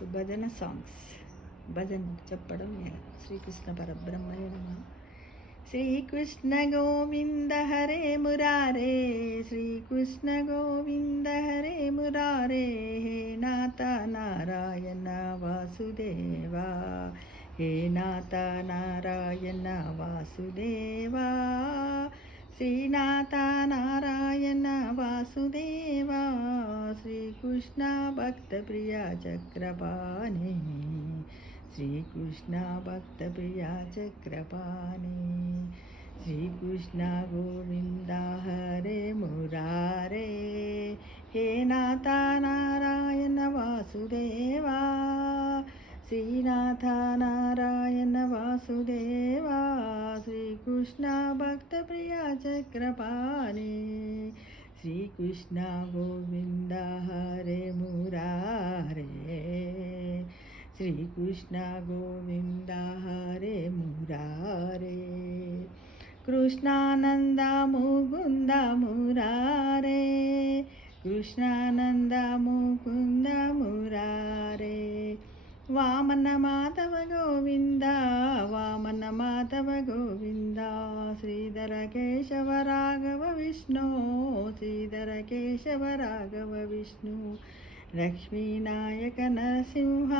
భజన సాంగ్స్ భజన చెప్పడం శ్రీకృష్ణ పరబ్రహ్మణే నమః. శ్రీకృష్ణ గోవింద హరే మురారే, శ్రీకృష్ణ గోవింద హరే మురారే, హే నాథ నారాయణ వాసుదేవా, హే నాథ నారాయణ వాసుదేవా, శ్రీనాథ నారాయణ వాసుదేవా, శ్రీకృష్ణ భక్త ప్రియ చక్రపాణి, శ్రీకృష్ణ భక్త ప్రియ చక్రపాణి, శ్రీకృష్ణ గోవింద హరే మురారే, హే నాథ నారాయణ వాసుదేవా, శ్రీనాథ నారాయణ వాసుదేవా, శ్రీకృష్ణ భక్త ప్రియ చక్రపాణి, శ్రీకృష్ణ గోవింద హరే మురారే, శ్రీకృష్ణ గోవింద హరే మురారే, కృష్ణానంద ముకుంద మురారే, కృష్ణానంద ముకుంద మురారే, వామన మాధవ గోవింద, వామన మాధవ గోవింద, శ్రీధర కేశవ రాఘవ విష్ణు, శ్రీధర కేశవ రాఘవ విష్ణు, లక్ష్మీనాయక నరసింహ,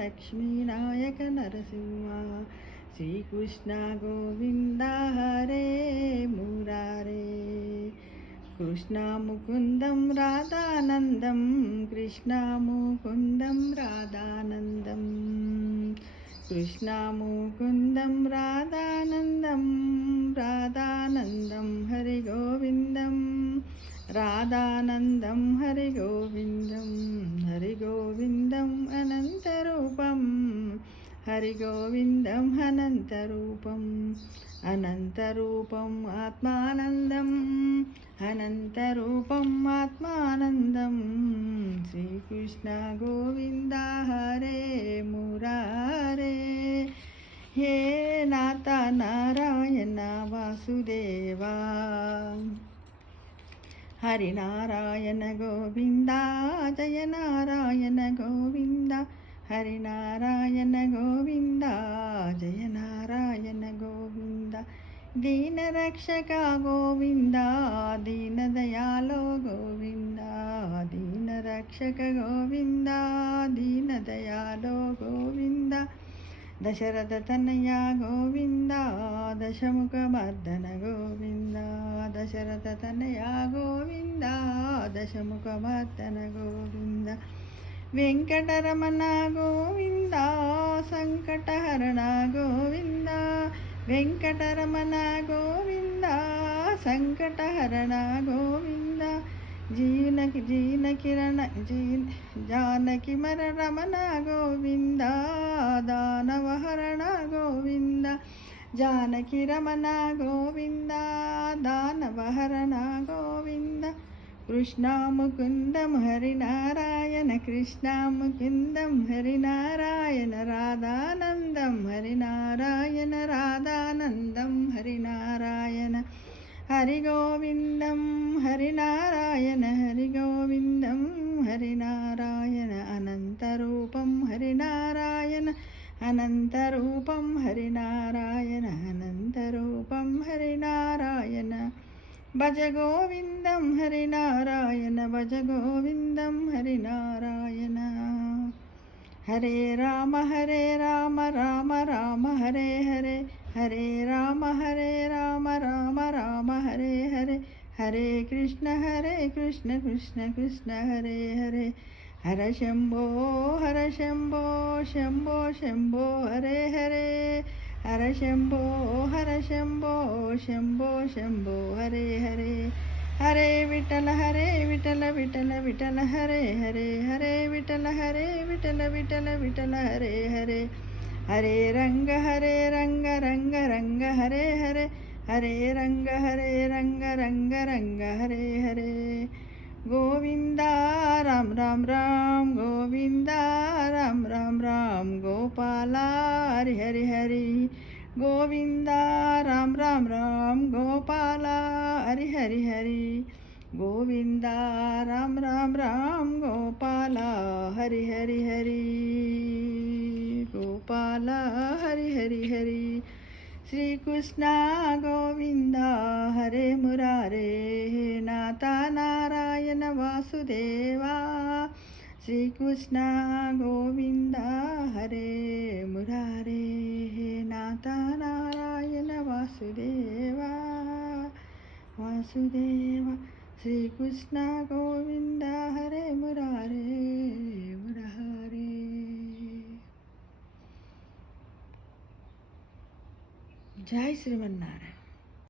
లక్ష్మీనాయక నరసింహ, శ్రీకృష్ణ గోవింద హరే మురారే, కృష్ణ ముకుందం రాధానందం, కృష్ణ ముకుందం రాధానందం, కృష్ణ ముకుందం రాధానందం, రాధానందం హరి గోవిందం, రాధానందం హరి గోవిందం, హరి గోవిందం అనంతరూపం, హరి గోవిందం అనంతరూపం, అనంతరూపం ఆత్మానందం, అనంతరూపం ఆత్మానందం, శ్రీకృష్ణ గోవింద హరే మురారే, హే నాథ నారాయణ వాసుదేవా, హరి నారాయణ గోవింద, జయ నారాయణ గోవింద, హరి నారాయణ గోవింద, జయ నారాయణ గోవింద, దీన రక్షక గోవింద, దీన దయాలో గోవింద, దీన రక్షక గోవింద, దీన దయాలో గోవింద, దశరథ తనయ గోవింద, దశముఖ మర్దన గోవింద, దశరథ తనయ గోవింద, దశముఖ మర్దన గోవింద, వెంకటరమణ గోవింద, సంకటహరణ గోవింద, వెంకటరమణ గోవింద, సంకటహరణ గోవింద, జానకి మర రమణ గోవింద, దానవహరణ గోవింద, జానకి రమణ గోవింద, దానవహరణ గోవింద, కృష్ణ ముకుందం హరినారాయణ, కృష్ణ ముకుందం హరినారాయణ, రాధానందం హరినారాయణ, రాధానందం హరినారాయణ, హరి గోవిందం హరినారాయణ, హరి గోవిందం హరినారాయణ, అనంతరూపం హరినారాయణ, అనంతరూపం హరినారాయణ, అనంతరూపం హరినారాయణ, భజ గోవిందం హరినారాయణ, భజ గోవిందం హరినారాయణ, హరే రామ రామ రామ హరే హరే, హరే రామ రామ రామ హరే హరే, హరే కృష్ణ కృష్ణ కృష్ణ హరే హరే, హర శంభో శంభో శంభో హరే హరే, హర శంభో శంభో శంభో హరే హరే, హరే విఠల విఠల విఠల హరే హరే, హరే విఠల విఠల హరే హరే, హరే రంగ రంగ హరే హరే, హరే రంగ రంగ హరే హరే, గోవింద రామ రామ గోవింద రామ రామ గోపాల హరి హరి హరి, గోవింద రామ రామ గోపాల హరి హరి హరి, గోవింద రామ రామ గోపాల హరి హరి హరి హరి గోపాల హరి హరి హరి శ్రీకృష్ణ గోవింద హరే మురారే నాథ నారాయణ వాసుదేవా శ్రీకృష్ణ గోవింద హరే మురారే నాథ నారాయణ వాసుదేవా వాసుదేవ శ్రీకృష్ణ గోవింద హరే మురారే మురారే. జై శ్రీమన్నారాయణ.